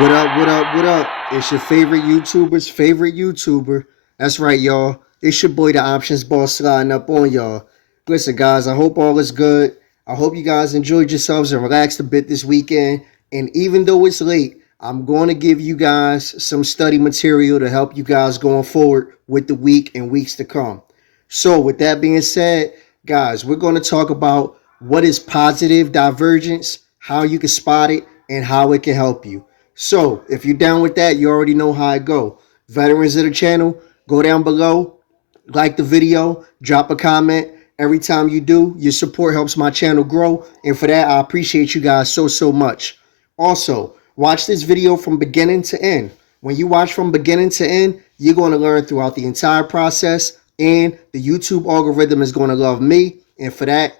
What up, what up, what up? It's your favorite YouTuber's favorite YouTuber. That's right, y'all. It's your boy, the Options Boss, sliding up on y'all. Listen, guys, I hope all is good. I hope you guys enjoyed yourselves and relaxed a bit this weekend. And even though it's late, I'm going to give you guys some study material to help you guys going forward with the week and weeks to come. So, with that being said, guys, we're going to talk about what is positive divergence, how you can spot it, and how it can help you. So, if you're down with that, you already know how it go. Veterans of the channel, go down below, like the video, drop a comment. Every time you do, your support helps my channel grow, and for that, I appreciate you guys so much. Also, watch this video from beginning to end. When you watch from beginning to end, you're going to learn throughout the entire process, and the YouTube algorithm is going to love me, and for that,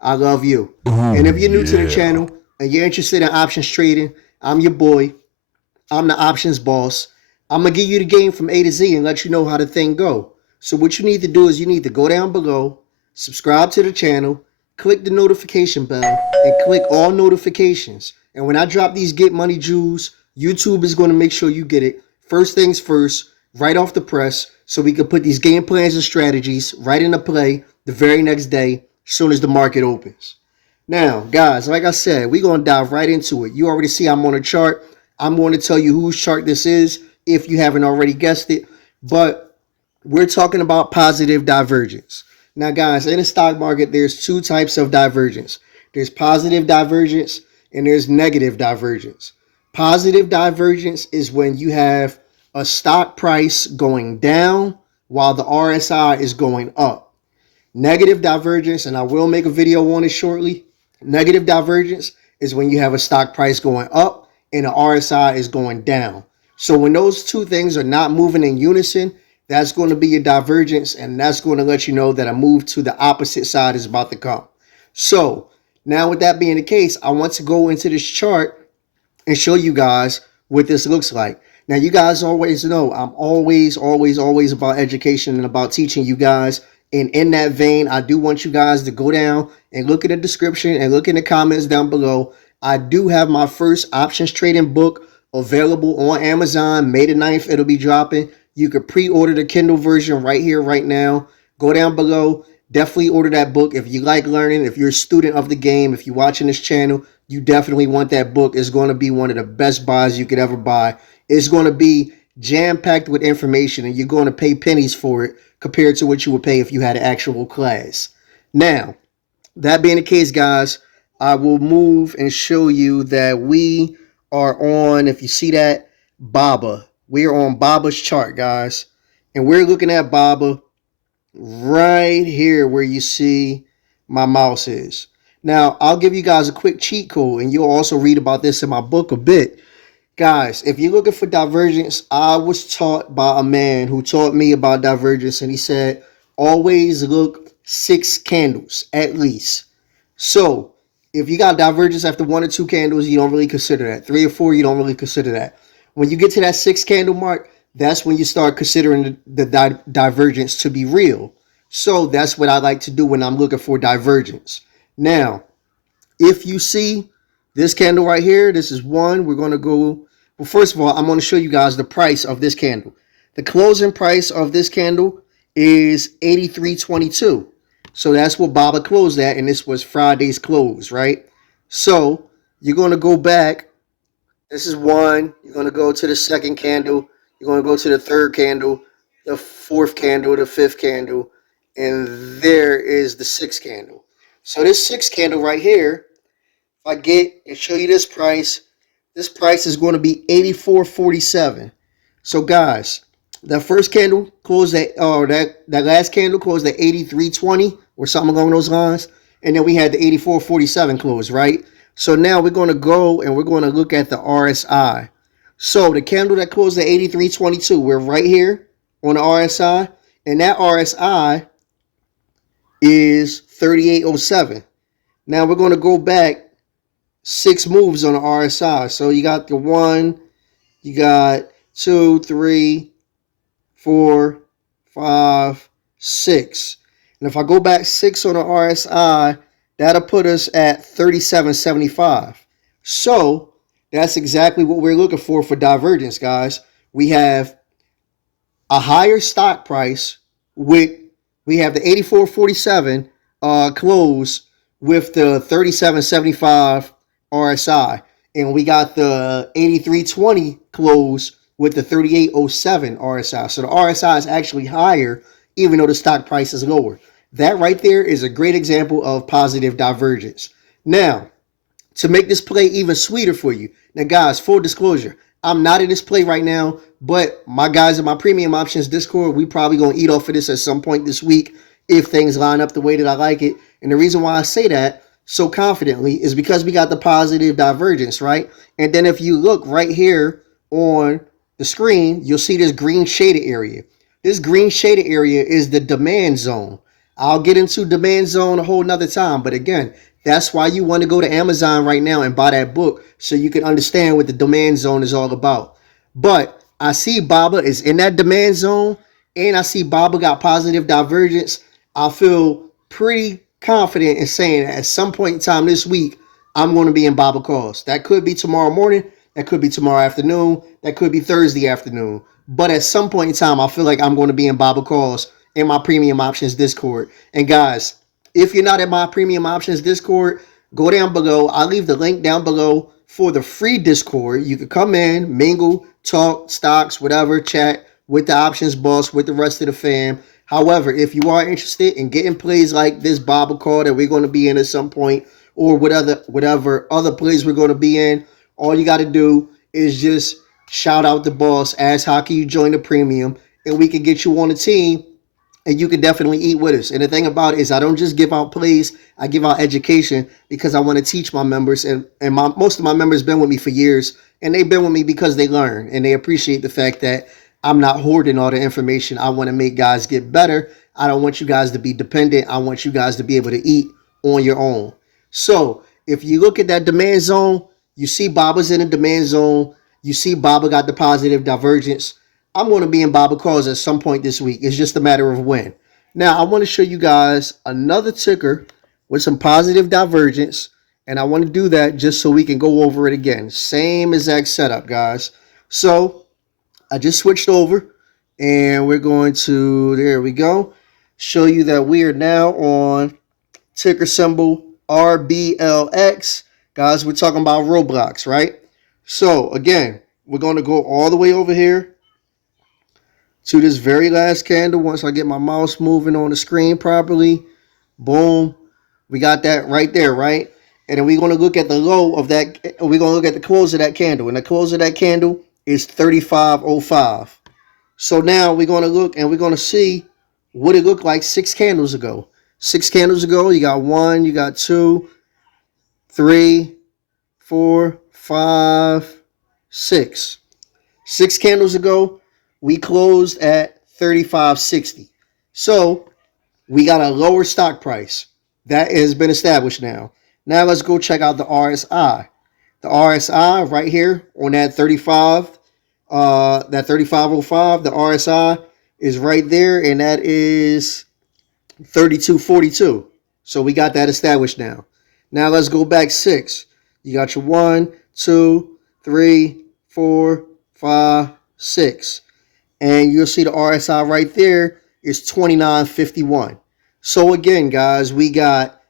I love you. And Ooh, if you're new to the yeah. channel and you're interested in options trading, I'm your boy. I'm the options boss. I'm gonna give you the game from A to Z and let you know how the thing go. So what you need to do is you need to go down below, subscribe to the channel, click the notification bell, and click all notifications. And when I drop these Get Money Jewels, YouTube is going to make sure you get it first things first, right off the press, so we can put these game plans and strategies right into play the very next day, as soon as the market opens. Now, guys, like I said, we're going to dive right into it. You already see I'm on a chart. I'm going to tell you whose chart this is if you haven't already guessed it. But we're talking about positive divergence. Now, guys, in the stock market, there's two types of divergence. There's positive divergence and there's negative divergence. Positive divergence is when you have a stock price going down while the RSI is going up. Negative divergence, and I will make a video on it shortly. Negative divergence is when you have a stock price going up and the RSI is going down. So when those two things are not moving in unison, that's going to be a divergence, and that's going to let you know that a move to the opposite side is about to come. So now, with that being the case, I want to go into this chart and show you guys what this looks like. Now, you guys always know I'm always about education and about teaching you guys. And in that vein, I do want you guys to go down and look at the description and look in the comments down below. I do have my first options trading book available on Amazon. May the 9th, it'll be dropping. You could pre-order the Kindle version right here, right now. Go down below. Definitely order that book if you like learning, if you're a student of the game, if you're watching this channel, you definitely want that book. It's going to be one of the best buys you could ever buy. It's going to be jam-packed with information, and you're going to pay pennies for it compared to what you would pay if you had an actual class. Now, that being the case, guys, I will move and show you that we are on, if you see that, Baba. We are on Baba's chart, guys. And we're looking at Baba right here where you see my mouse is. Now, I'll give you guys a quick cheat code, and you'll also read about this in my book a bit. Guys, if you're looking for divergence, I was taught by a man who taught me about divergence, and he said, always look 6 candles at least. So, if you got divergence after 1 or 2 candles, you don't really consider that. 3 or 4, you don't really consider that. When you get to that 6 candle mark, that's when you start considering the divergence to be real. So, that's what I like to do when I'm looking for divergence. Now, if you see this candle right here, this is one. We're going to go. Well, first of all, I'm going to show you guys the price of this candle. The closing price of this candle is 83.22. So that's what Baba closed at, and this was Friday's close, right? So you're going to go back. This is one. You're going to go to the second candle. You're going to go to the third candle, the fourth candle, the fifth candle, and there is the sixth candle. So this sixth candle right here, if I get and show you this price is going to be 84.47. So guys, that first candle closed at, or that last candle closed at 83.20 or something along those lines, and then we had the 84.47 close, right? So now we're going to go and we're going to look at the RSI. So the candle that closed at 83.22, we're right here on the RSI, and that RSI is 38.07. Now we're going to go back 6 moves on the RSI. So you got the 1, you got 2, 3, 4, 5, 6. And if I go back 6 on the RSI, that'll put us at 37.75. So That's exactly what we're looking for Divergence, guys. We have a higher stock price with we have the 84.47 close with the 37.75 RSI, and we got the 83.20 close with the 38.07 RSI. So the RSI is actually higher even though the stock price is lower. That right there is a great example of positive divergence. Now, to make this play even sweeter for you. Now, guys, full disclosure, I'm not in this play right now, but my guys in my premium options Discord, we probably gonna eat off of this at some point this week if things line up the way that I like it. And the reason why I say that so confidently is because we got the positive divergence, right? And then if you look right here on the screen, you'll see this green shaded area. This green shaded area is the demand zone. I'll get into demand zone a whole nother time, but again, that's why you want to go to Amazon right now and buy that book so you can understand what the demand zone is all about. But I see Baba is in that demand zone, and I see Baba got positive divergence. I feel pretty confident in saying that at some point in time this week, I'm going to be in Baba calls. That could be tomorrow morning. That could be tomorrow afternoon. That could be Thursday afternoon. But at some point in time, I feel like I'm going to be in Baba calls in my premium options Discord. And guys, if you're not in my premium options Discord, go down below. I'll leave the link down below for the free Discord. You can come in, mingle, talk, stocks, whatever, chat with the options boss, with the rest of the fam. However, if you are interested in getting plays like this Bible call that we're going to be in at some point, or whatever other plays we're going to be in, all you got to do is just shout out the boss, ask how can you join the premium, and we can get you on the team and you can definitely eat with us. And the thing about it is I don't just give out plays, I give out education because I want to teach my members. And most of my members been with me for years, and they've been with me because they learn and they appreciate the fact that I'm not hoarding all the information. I want to make guys get better. I don't want you guys to be dependent. I want you guys to be able to eat on your own. So if you look at that demand zone, you see Baba's in the demand zone. You see Baba got the positive divergence. I'm going to be in Baba calls at some point this week. It's just a matter of when. Now, I want to show you guys another ticker with some positive divergence, and I want to do that just so we can go over it again. Same exact setup, guys. So I just switched over, and we're going to, there we go, show you that we are now on ticker symbol RBLX. Guys, we're talking about Roblox, right? So, again, we're going to go all the way over here to this very last candle. Once I get my mouse moving on the screen properly, boom, we got that right there, right? And then we're going to look at the low of that. We're going to look at the close of that candle. And the close of that candle is 35.05. So now we're going to look and we're going to see what it looked like 6 candles ago. 6 candles ago, you got 1, you got 2, 3, 4, 5, 6. 6 candles ago, we closed at 35.60. So we got a lower stock price. That has been established now. Now let's go check out the RSI. The RSI right here on that 35, that 35.05, the RSI is right there, and that is 32.42. So we got that established now. Now let's go back 6. You got your 1, 2, 3, 4, 5, 6. And you'll see the RSI right there is 29.51. So again, guys, we got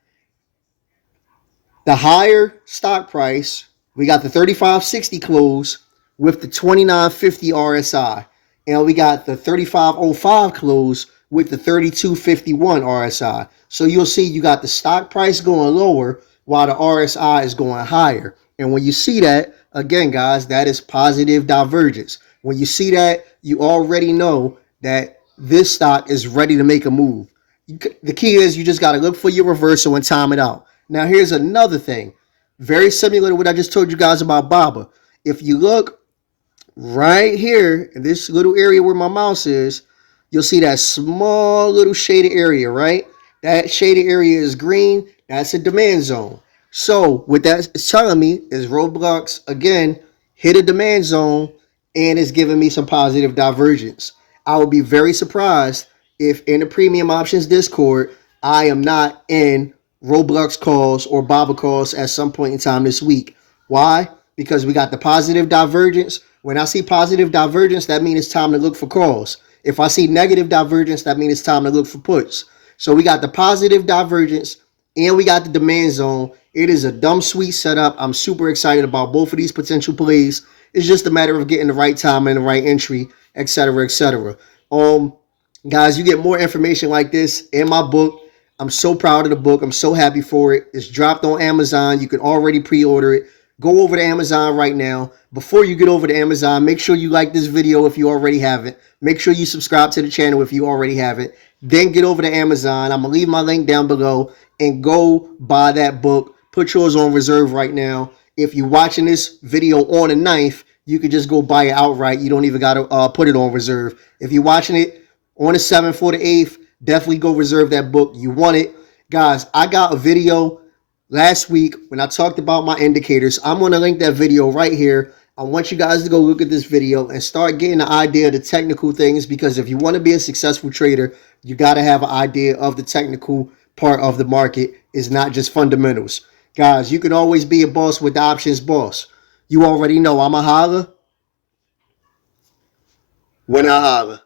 the higher stock price. We got the 35.60 close with the 29.50 RSI. And we got the 35.05 close with the 32.51 RSI. So you'll see you got the stock price going lower while the RSI is going higher. And when you see that, again, guys, that is positive divergence. When you see that, you already know that this stock is ready to make a move. The key is you just got to look for your reversal and time it out. Now, here's another thing. Very similar to what I just told you guys about Baba. If you look right here in this little area where my mouse is, you'll see that small little shaded area, right? That shaded area is green. That's a demand zone. So what that's telling me is Roblox, again, hit a demand zone and is giving me some positive divergence. I would be very surprised if in the premium options Discord, I am not in Roblox calls or Baba calls at some point in time this week. Why? because we got the positive divergence. When I see positive divergence, that means it's time to look for calls. If I see negative divergence, that means it's time to look for puts. So we got the positive divergence and we got the demand zone. It is a dumb sweet setup. I'm super excited about both of these potential plays. It's just a matter of getting the right time and the right entry, etc., etc. Guys, you get more information like this in my book. I'm so proud of the book. I'm so happy for it. It's dropped on Amazon. You can already pre-order it. Go over to Amazon right now. Before you get over to Amazon, make sure you like this video if you already haven't. Make sure you subscribe to the channel if you already haven't. Then get over to Amazon. I'm going to leave my link down below and go buy that book. Put yours on reserve right now. If you're watching this video on the 9th, you could just go buy it outright. You don't even got to put it on reserve. If you're watching it on the 7th or the 8th, definitely go reserve that book. You want it. Guys, I got a video last week when I talked about my indicators. I'm going to link that video right here. I want you guys to go look at this video and start getting the idea of the technical things, because if you want to be a successful trader, you got to have an idea of the technical part of the market. It's not just fundamentals. Guys, you can always be a boss with the options boss. You already know I'm a holler when I holler.